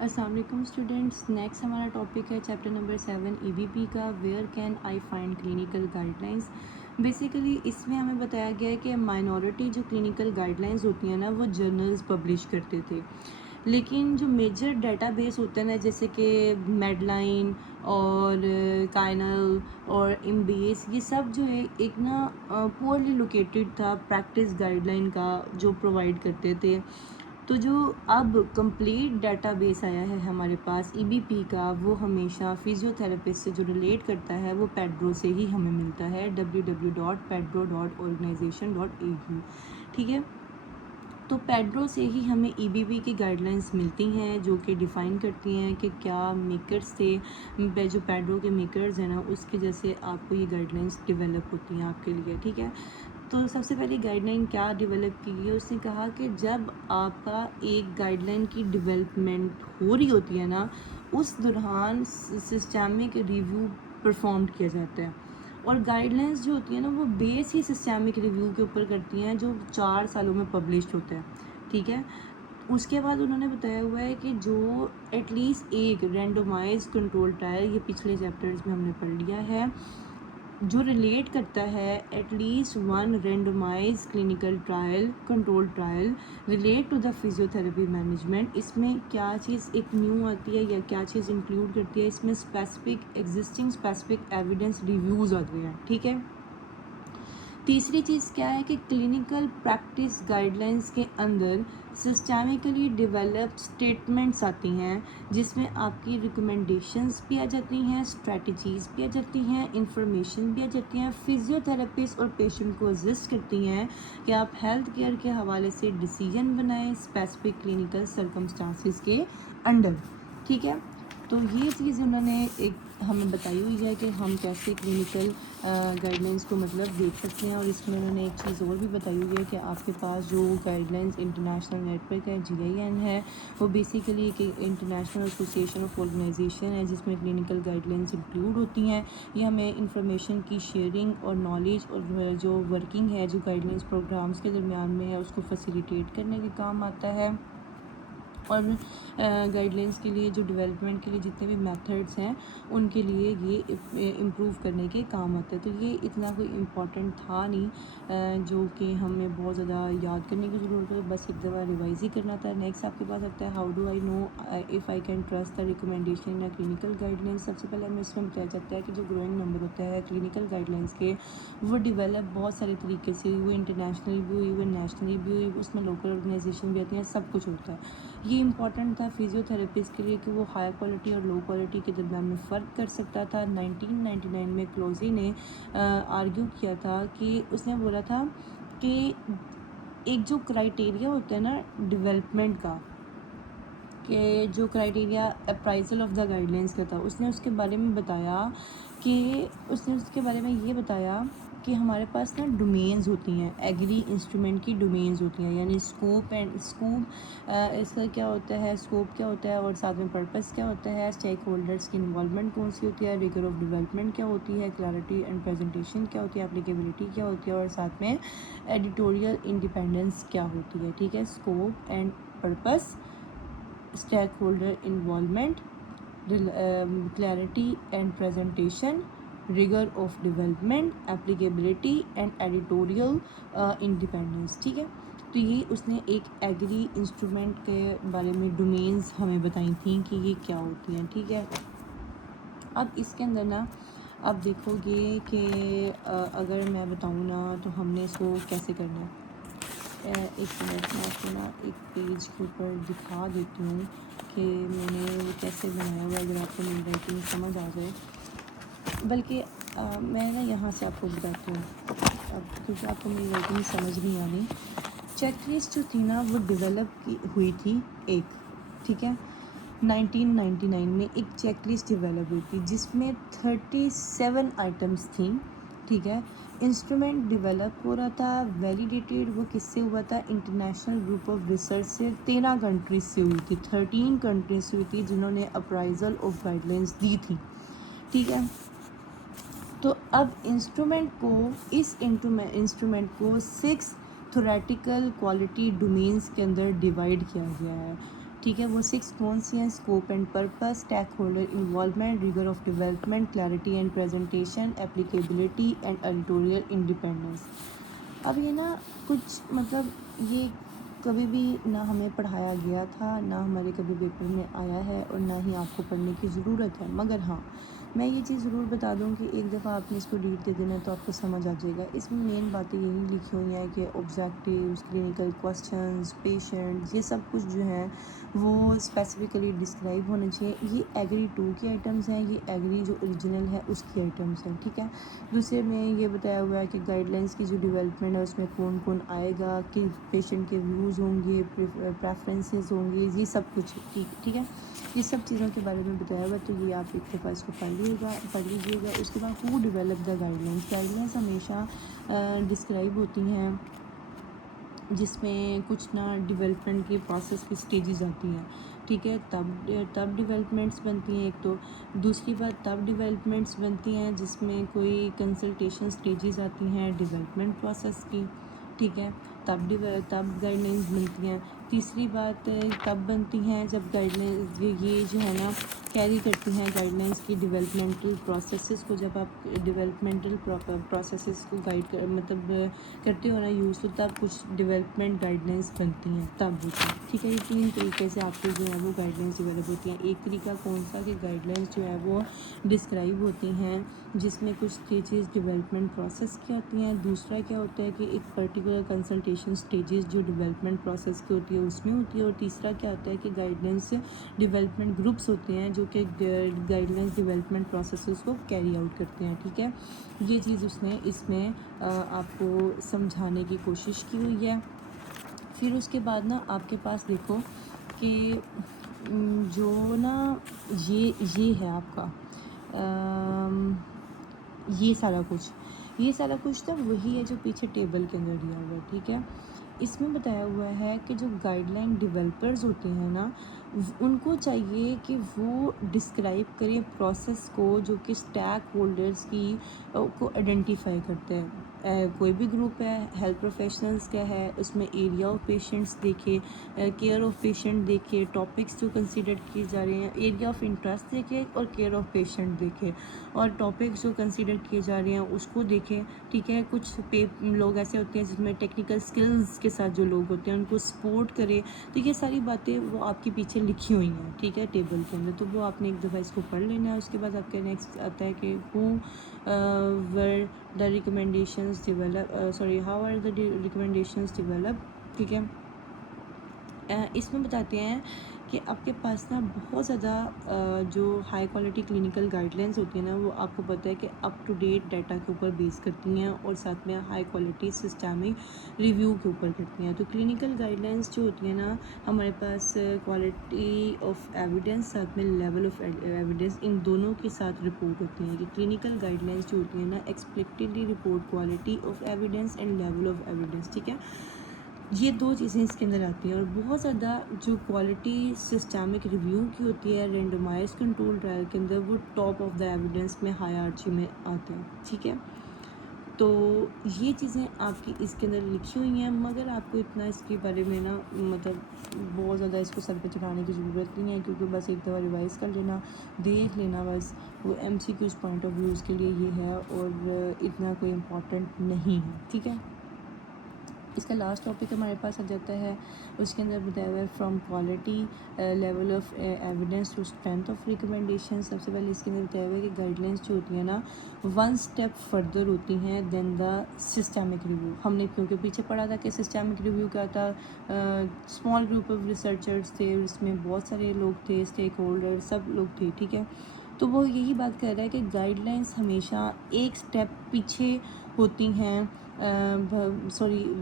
السلام علیکم students. Next ہمارا ٹاپک ہے chapter number 7 E B P کا. Where can I find clinical guidelines. Basically اس میں ہمیں بتایا گیا ہے کہ مائنورٹی جو کلینکل گائیڈ لائنس ہوتی ہیں نا وہ جرنلز پبلش کرتے تھے، لیکن جو میجر ڈیٹا بیس ہوتے ہیں نا جیسے کہ میڈ لائن اور کائنل اور امبیس، یہ سب جو ہے ایک نا پورلی لوکیٹڈ تھا پریکٹس گائیڈ لائن کا جو پرووائڈ کرتے تھے. تو جو اب کمپلیٹ ڈیٹا بیس آیا ہے ہمارے پاس ای بی پی کا، وہ ہمیشہ فزیو تھراپسٹ سے جو ریلیٹ کرتا ہے وہ پیڈرو سے ہی ہمیں ملتا ہے، www.pedro.organization.au. ٹھیک ہے، تو پیڈرو سے ہی ہمیں ای بی پی کی گائیڈ لائنس ملتی ہیں جو کہ ڈیفائن کرتی ہیں کہ کیا میکرز تھے، جو پیڈرو کے میکرز ہیں نا اس کے جیسے آپ کو یہ گائیڈ لائنس ڈیولپ ہوتی ہیں آپ کے لیے. ٹھیک ہے، تو سب سے پہلی گائیڈ لائن کیا ڈیولپ کی گئی، اس نے کہا کہ جب آپ کا ایک گائیڈ لائن کی ڈیولپمنٹ ہو رہی ہوتی ہے نا اس دوران سسٹمک ریویو پرفارم کیا جاتا ہے، اور گائیڈ لائنس جو ہوتی ہیں نا وہ بیس ہی سسٹمک ریویو کے اوپر کرتی ہیں جو 4 سالوں میں پبلشڈ ہوتا ہے. ٹھیک ہے، اس کے بعد انہوں نے بتایا ہوا ہے کہ جو ایٹ لیسٹ ایک رینڈومائز کنٹرول ٹرائل، یہ پچھلے چیپٹرز میں ہم نے پڑھ لیا ہے، جو ریلیٹ کرتا ہے at least one randomize clinical trial control trial relate to the physiotherapy management. اس میں کیا چیز ایک نیو آتی ہے یا کیا چیز انکلوڈ کرتی ہے، اس میں specific existing specific evidence reviews آتے ہیں. ٹھیک ہے، تیسری چیز کیا ہے کہ کلینکل پریکٹس گائیڈ لائنس کے اندر سسٹمکلی ڈیولپڈ اسٹیٹمنٹس آتی ہیں جس میں آپ کی ریکمنڈیشنز بھی آ جاتی ہیں، اسٹریٹجیز بھی آ جاتی ہیں، انفارمیشن بھی آ جاتی ہیں، فزیو تھراپسٹ اور پیشنٹ کو اسسٹ کرتی ہیں کہ آپ ہیلتھ کیئر کے حوالے سے ڈیسیجن بنائیں اسپیسیفک کلینکل سرکمسٹانسز کے انڈر. ٹھیک ہے، تو یہ چیز انہوں نے ایک ہمیں بتائی ہوئی ہے کہ ہم کیسے کلینکل گائیڈ لائنس کو مطلب دیکھ سکتے ہیں. اور اس میں انہوں نے ایک چیز اور بھی بتائی ہوئی ہے کہ آپ کے پاس جو guidelines international network ہے GIN ہے، وہ بیسیکلی ایک انٹرنیشنل ایسوسیشن آف آرگنائزیشن ہے جس میں کلینکل گائیڈ لائنس انکلوڈ ہوتی ہیں. یہ ہمیں انفارمیشن کی شیئرنگ اور نالج اور جو ورکنگ ہے جو گائیڈ لائنس پروگرامس کے درمیان میں ہے اس کو فیسیلیٹیٹ کرنے کے کام آتا ہے، اور گائیڈ لائنس کے لیے جو ڈیولپمنٹ کے لیے جتنے بھی میتھڈس ہیں ان کے لیے یہ امپروو کرنے کے کام آتا ہے. تو یہ اتنا کوئی امپورٹنٹ تھا نہیں جو کہ ہمیں بہت زیادہ یاد کرنے کی ضرورت ہے، بس ایک دفعہ ریوائز ہی کرنا تھا. نیکسٹ آپ کے پاس آتا ہے how do I know if I can trust the recommendation یا کلینکل گائیڈ لائنس. سب سے پہلے ہمیں اس میں بتایا جاتا ہے کہ جو گروئنگ نمبر ہوتا ہے کلینکل گائیڈ لائنس کے وہ ڈیولپ بہت سارے طریقے سے ہوئے، انٹرنیشنلی بھی ہوئی، وہ نیشنلی بھی ہوئی، اس میں لوکل آرگنائزیشن بھی آتی ہیں، سب کچھ ہوتا ہے. یہ امپورٹنٹ تھا فزیو تھراپسٹ کے لیے کہ وہ ہائی کوالٹی اور لو کوالٹی کے درمیان میں فرق کر سکتا تھا. 1999 میں کلوزی نے آرگیو کیا تھا کہ اس نے بولا تھا کہ ایک جو کرائٹیریا ہوتا ہے نا ڈیولپمنٹ کا، کہ جو criteria appraisal of the guide lines کا تھا، اس نے اس کے بارے میں بتایا کہ اس نے اس کے بارے میں یہ بتایا کہ ہمارے پاس نا ڈومینز ہوتی ہیں، ایگری انسٹرومنٹ کی ڈومینز ہوتی ہیں، یعنی اسکوپ اینڈ اسکوپ اس کا کیا ہوتا ہے، اسکوپ کیا ہوتا ہے اور ساتھ میں پرپس کیا ہوتا ہے، اسٹیک ہولڈرس کی انوالومنٹ کون سی ہوتی ہے، ریگر آف ڈیولپمنٹ کیا ہوتی ہے، کلیئرٹی اینڈ پریزنٹیشن کیا ہوتی ہے، اپلیکیبلٹی کیا ہوتی ہے، اور ساتھ میں ایڈیٹوریل انڈیپینڈنس کیا ہوتی ہے. ٹھیک ہے، scope and purpose, stakeholder involvement, clarity and presentation, rigor of development, applicability and editorial independence. ٹھیک ہے، تو یہ اس نے ایک ایگری انسٹرومنٹ کے بارے میں ڈومینز ہمیں بتائی تھیں کہ یہ کیا ہوتی ہیں. ٹھیک ہے، اب اس کے اندر نا اب دیکھو گے کہ اگر میں بتاؤں نا تو ہم نے اس کو کیسے کرنا ہے. ایک منٹ میں آپ کو نا ایک پیج کے اوپر دکھا دیتی ہوں کہ میں نے وہ کیسے بنایا ہوا، اگر آپ کو میری رائٹنگ سمجھ آ جائے. بلکہ میں نا یہاں سے آپ کو بتاتی ہوں اب کیونکہ آپ کو میری رائٹنگ سمجھ نہیں آنی. چیک لسٹ جو تھی نا وہ ڈیولپ ہوئی تھی ایک، ٹھیک ہے، 1999 میں ایک چیک لسٹ ڈیولپ ہوئی تھی جس میں 37 آئٹمس تھیں. ٹھیک ہے، انسٹرومنٹ ڈیولپ ہو رہا تھا، ویلیڈیٹیڈ وہ کس سے ہوا تھا، انٹرنیشنل گروپ آف ریسرچ سے 13 کنٹریز سے ہوئی تھی، 13 کنٹریز سے ہوئی تھی جنہوں نے اپرائزل آف گائیڈ لائنس دی تھی. ٹھیک ہے، تو اب اس انسٹرومنٹ کو 6 تھیوریٹیکل کوالٹی ڈومینز کے اندر ڈیوائڈ کیا گیا ہے. ٹھیک ہے. وہ 6 کون سی ہیں؟ Scope and purpose, stakeholder involvement, ریگر of development, clarity and presentation, applicability and editorial independence. اب یہ نا کچھ مطلب یہ کبھی بھی نہ ہمیں پڑھایا گیا تھا، نہ ہمارے کبھی پیپر میں آیا ہے، اور نہ ہی آپ کو پڑھنے کی ضرورت ہے. مگر ہاں میں یہ چیز ضرور بتا دوں کہ ایک دفعہ آپ نے اس کو ریڈ دے دینا تو آپ کو سمجھ آ جائے گا. اس میں مین باتیں یہی لکھی ہوئی ہیں کہ آبجیکٹیوز، کلینکل کوسچنز، پیشنٹس، یہ سب کچھ جو ہے وہ اسپیسیفکلی ڈسکرائب ہونا چاہیے. یہ ایگری 2 کی آئٹمز ہیں، یہ ایگری جو اوریجنل ہے اس کی آئٹمز ہیں. ٹھیک ہے. دوسرے میں یہ بتایا ہوا ہے کہ گائیڈ لائنس کی جو ڈیولپمنٹ ہے اس میں کون کون آئے گا، کہ پیشنٹ کے ویوز ہوں گے، پریفرنسز ہوں گے، یہ سب کچھ. ٹھیک ہے. یہ سب چیزوں کے بارے میں بتایا ہوا ہے. تو یہ آپ ایک دفعہ اس کو پڑھ لیجیے گا. اس کے بعد who develop the guidelines. Guidelines ہمیشہ ڈسکرائب ہوتی ہیں جس میں کچھ نہ ڈیولپمنٹ کے پروسیس کی سٹیجز آتی ہیں. ٹھیک ہے. تب ڈیولپمنٹس بنتی ہیں ایک تو. دوسری بات تب ڈیولپمنٹس بنتی ہیں جس میں کوئی کنسلٹیشن سٹیجز آتی ہیں ڈیولپمنٹ پروسیس کی. ٹھیک ہے. تب گائیڈ لائنس بنتی ہیں. تیسری بات تب بنتی ہیں جب گائیڈ لائنس یہ جو ہے نا کیری کرتی ہیں گائیڈ لائنس کی ڈیولپمنٹل پروسیسز کو. جب آپ ڈیولپمنٹل پروسیسز کو گائیڈ مطلب کرتے ہو نا یوز، تو تب کچھ ڈیولپمنٹ گائیڈ لائنس بنتی ہیں تب ہوتی ہیں. ٹھیک ہے. یہ 3 طریقے سے آپ کی جو ہے وہ گائیڈ لائنس ڈیولپ ہوتی ہیں. ایک طریقہ کون سا کہ گائیڈ لائنس جو ہے وہ ڈسکرائب ہوتی ہیں جس میں کچھ اسٹیجز ڈیولپمنٹ پروسیس کی ہوتی ہیں. دوسرا کیا ہوتا ہے کہ ایک پرٹیکولر کنسلٹیشن اسٹیجز جو ڈیولپمنٹ پروسیس کی ہوتی ہے اس میں ہوتی ہے. اور تیسرا کیا ہوتا ہے کہ گائیڈ لائنس ڈیولپمنٹ گروپس ہوتے ہیں جو کہ گائیڈ لائنس ڈیولپمنٹ پروسیسز کو کیری آؤٹ کرتے ہیں. ٹھیک ہے. یہ چیز اس میں آپ کو سمجھانے کی کوشش کی ہوئی ہے. پھر اس کے بعد نا آپ کے پاس دیکھو کہ جو نا یہ ہے آپ کا یہ سارا کچھ تو وہی ہے جو پیچھے ٹیبل کے اندر دیا ہوا ہے. ٹھیک ہے. اس میں بتایا ہوا ہے کہ جو گائیڈ لائن ڈیولپرز ہوتے ہیں نا ان کو چاہیے کہ وہ ڈسکرائب کریں پروسیس کو جو کہ اسٹیک ہولڈرز کی کو آئیڈینٹیفائی کرتے ہیں. کوئی بھی گروپ ہے، ہیلتھ پروفیشنلز کا ہے، اس میں ایریا آف پیشنٹس دیکھے، کیئر آف پیشنٹ دیکھے، ٹاپکس جو کنسیڈر کیے جا رہے ہیں، ایریا آف انٹرسٹ دیکھے اور کیئر آف پیشنٹ دیکھے، اور ٹاپکس جو کنسیڈر کیے جا رہے ہیں اس کو دیکھیں. ٹھیک ہے. کچھ لوگ ایسے ہوتے ہیں جس میں ٹیکنیکل سکلز کے ساتھ جو لوگ ہوتے ہیں ان کو سپورٹ کرے. تو یہ ساری باتیں وہ آپ کے پیچھے لکھی ہوئی ہیں. ٹھیک ہے. ٹیبل کے اندر. تو وہ آپ نے ایک دفعہ اس کو پڑھ لینا ہے. اس کے بعد آپ کا نیکسٹ آتا ہے کہ were the recommendations develop how are the recommendations develop. ٹھیک ہے. اس میں بتاتے ہیں کہ آپ کے پاس نا بہت زیادہ جو high quality clinical guide lines ہوتی ہیں نا وہ آپ کو پتہ ہے کہ اپ ٹو ڈیٹ ڈیٹا کے اوپر بیس کرتی ہیں اور ساتھ میں ہائی کوالٹی سسٹمک ریویو کے اوپر کرتی ہیں. تو کلینکل گائیڈ لائنس جو ہوتی ہیں نا ہمارے پاس کوالٹی آف ایویڈنس ساتھ میں لیول آف ایویڈنس ان دونوں کے ساتھ رپورٹ ہوتی ہیں. کہ کلینکل گائیڈ لائنس جو ہوتی ہیں نا explicitly report quality of evidence and level of evidence. ٹھیک ہے. یہ 2 چیزیں اس کے اندر آتی ہیں. اور بہت زیادہ جو کوالٹی سسٹمک ریویو کی ہوتی ہے رینڈمائز کنٹرول ٹرائل کے اندر وہ ٹاپ آف دا ایویڈنس میں ہائرارچی میں آتے ہیں. ٹھیک ہے. تو یہ چیزیں آپ کی اس کے اندر لکھی ہوئی ہیں. مگر آپ کو اتنا اس کے بارے میں نا مطلب بہت زیادہ اس کو سر پہ چڑھانے کی ضرورت نہیں ہے کیونکہ بس ایک دفعہ ریوائز کر لینا، دیکھ لینا بس. وہ MCQs پوائنٹ آف ویوز کے لیے یہ ہے اور اتنا کوئی امپورٹنٹ نہیں ہے. ٹھیک ہے. اس کا لاسٹ ٹاپک ہمارے پاس آ جاتا ہے. اس کے اندر بتایا ہوا ہے from quality level of evidence to strength of recommendation. سب سے پہلے اس کے اندر بتایا ہوا ہے کہ گائیڈ لائنس جو ہوتی ہیں نا 1 اسٹیپ فردر ہوتی ہیں دین دا سسٹمک ریویو. ہم نے کیونکہ پیچھے پڑھا تھا کہ سسٹمک ریویو کیا تھا، اسمال گروپ آف ریسرچرس تھے، اس میں بہت سارے لوگ تھے، اسٹیک ہولڈر سب لوگ تھے. ٹھیک ہے. تو وہ یہی بات کر رہا ہے کہ گائیڈ لائنس ہمیشہ ایک اسٹیپ پیچھے ہوتی ہیں.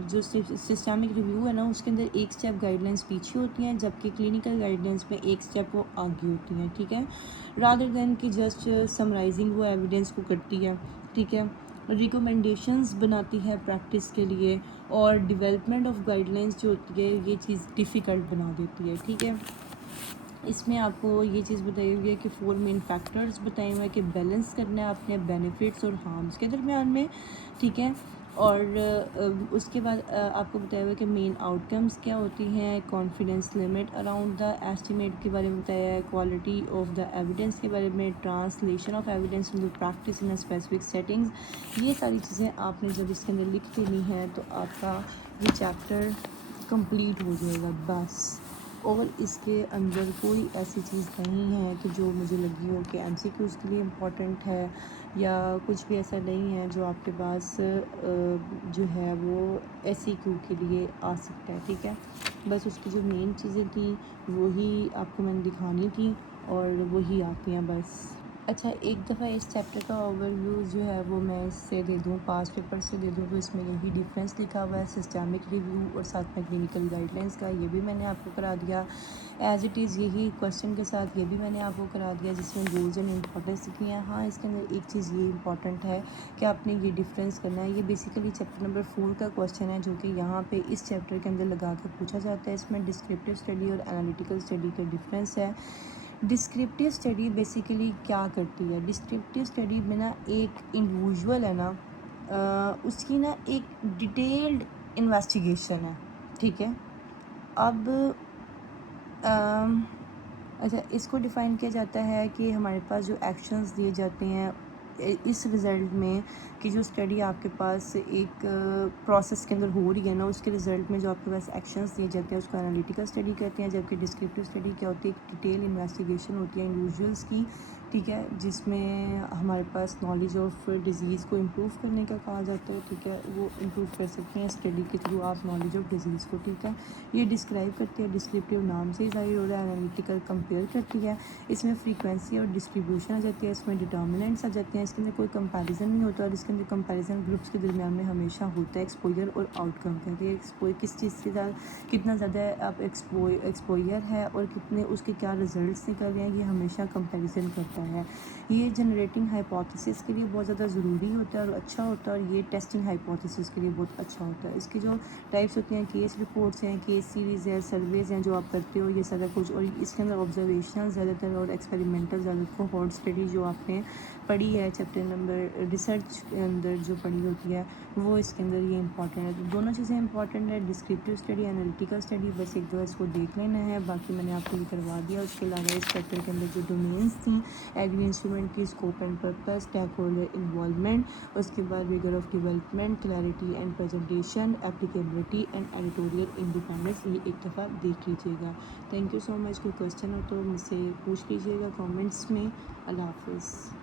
جو سسٹمک ریویو ہے نا اس کے اندر ایک اسٹیپ گائیڈ لائنس پیچھے ہوتی ہیں جبکہ کلینکل گائیڈ لائنس میں ایک اسٹیپ وہ آگے ہوتی ہیں. ٹھیک ہے. رادر دین کہ جسٹ سمرائزنگ وہ ایویڈنس کو کرتی ہے. ٹھیک ہے. ریکمنڈیشنز بناتی ہے پریکٹس کے لیے اور ڈیولپمنٹ آف گائیڈ لائنس جو ہوتی ہے یہ چیز ڈیفیکلٹ بنا دیتی ہے. ٹھیک ہے. اس میں آپ کو یہ چیز بتائی ہوئی ہے کہ 4 مین فیکٹرز بتائے ہوئے ہیں کہ بیلنس کرنا ہے اپنے بینیفٹس اور ہارمس کے درمیان میں. ٹھیک ہے. اور اس کے بعد آپ کو بتایا ہوا کہ مین آؤٹ کمس کیا ہوتی ہیں، confidence limit around the estimate کے بارے میں بتایا ہے، کوالٹی آف دا ایویڈنس کے بارے میں، translation of evidence in practice in specific settings. یہ ساری چیزیں آپ نے جب اس کے اندر لکھ دینی ہے تو آپ کا یہ چیپٹر کمپلیٹ ہو جائے گا بس. اور اس کے اندر کوئی ایسی چیز نہیں ہے کہ جو مجھے لگی ہو کہ ایم سی کیوز کے لیے امپورٹنٹ ہے یا کچھ بھی ایسا نہیں ہے جو آپ کے پاس جو ہے وہ ایس سی کیو کے لیے آ سکتا ہے. ٹھیک ہے، بس اس کی جو مین چیزیں تھیں وہی آپ کو میں نے دکھانی تھیں اور وہی آتی ہیں بس. اچھا، ایک دفعہ اس چیپٹر کا اوور ویو جو ہے وہ میں اس سے دے دوں، پاس پیپر سے دے دوں، تو اس میں یہی ڈیفرنس لکھا ہوا ہے سسٹمک ریویو اور ساتھ میں کلینکل گائیڈ لائنس کا. یہ بھی میں نے آپ کو کرا دیا ایز اٹ از، یہی کوشچن کے ساتھ یہ بھی میں نے آپ کو کرا دیا جس میں گولز اینڈ امپورٹنس لکھی ہیں. ہاں، اس کے اندر ایک چیز یہ امپورٹنٹ ہے کہ آپ نے یہ ڈفرینس کرنا ہے. یہ بیسیکلی چیپٹر نمبر 4 کا کوشچن ہے جو کہ یہاں پہ اس چیپٹر کے اندر لگا کے پوچھا جاتا ہے. اس میں ڈسکرپٹیو اسٹڈی اور انالیٹیکل اسٹڈی کا ڈفرینس ہے. ڈسکرپٹیو اسٹڈی بیسیکلی کیا کرتی ہے؟ ڈسکرپٹیو اسٹڈی میں نا ایک انڈیویژول ہے نا، اس کی نا ایک ڈیٹیلڈ انویسٹیگیشن ہے. ٹھیک ہے، اب اچھا، اس کو ڈیفائن کیا جاتا ہے کہ ہمارے پاس جو ایکشنز دیے جاتے ہیں اس رزلٹ میں، کہ جو اسٹڈی آپ کے پاس ایک پروسیس کے اندر ہو رہی ہے نا، اس کے رزلٹ میں جو آپ کے پاس ایکشنز دیے جاتے ہیں اس کو انالیٹیکل اسٹڈی کہتے ہیں. جبکہ ڈسکرپٹیو اسٹڈی کیا ہوتی ہے؟ ایک ڈیٹیل انویسٹیگیشن ہوتی ہے انڈیویژولس کی. ٹھیک ہے، جس میں ہمارے پاس نالج آف ڈیزیز کو امپروو کرنے کا کہا جاتا ہے. ٹھیک ہے، وہ امپروو کر سکتے ہیں اسٹڈی کے تھرو آپ نالج آف ڈیزیز کو. ٹھیک ہے، یہ ڈسکرائب کرتے ہیں، ڈسکرپٹیو نام سے ہی ظاہر ہو رہا ہے. انالیٹیکل کمپیئر کرتی ہے، اس میں فریکوینسی اور ڈسٹریبیوشن آ جاتی ہے، اس میں ڈٹرمننٹس آ جاتے ہیں. اس کے اندر کوئی کمپیریزن نہیں ہوتا اور اس کے اندر کمپیریزن گروپس کے درمیان میں ہمیشہ ہوتا ہے ایکسپوئر اور آؤٹ کم کا، کہ ایکسپوئر کس چیز کے ساتھ کتنا زیادہ آپ ایکسپوئر ہے اور کتنے اس کے کیا رزلٹس نکل رہے ہیں، یہ ہمیشہ کمپیریزن کرتا ہے. یہ جنریٹنگ ہائپوتھیسس کے لیے بہت زیادہ ضروری ہوتا ہے اور اچھا ہوتا ہے، اور یہ ٹیسٹنگ ہائپوتھیسس کے لیے بہت اچھا ہوتا ہے. اس کی جو ٹائپس ہوتی ہیں، کیس رپورٹس ہیں، کیس سیریز ہے، سرویز ہیں جو آپ کرتے ہو، یہ سارا کچھ. اور اس کے اندر آبزرویشن زیادہ تر اور ایکسپیریمنٹل زیادہ کوہورٹ اسٹڈی جو آپ نے پڑھی ہے چیپٹر نمبر ریسرچ کے اندر جو پڑھی ہوتی ہے وہ اس کے اندر یہ امپورٹنٹ ہے. تو دونوں چیزیں امپورٹنٹ ہے، ڈسکرپٹیو اسٹڈی، انالیٹیکل اسٹڈی. بس ایک دو اس کو دیکھ لینا ہے، باقی میں نے آپ کو یہ کروا دیا. اس کے علاوہ اس چیپٹر کے اندر جو ڈومینس تھیں، ایگری انسٹرومنٹ کی scope and purpose, stakeholder involvement, اس کے بعد rigour of development, clarity and presentation, applicability and editorial independence, یہ ایک دفعہ دیکھ لیجیے گا. تھینک یو سو مچ. کوئی کوشچن ہو تو مجھ سے پوچھ لیجیے گا کامنٹس میں. اللہ حافظ.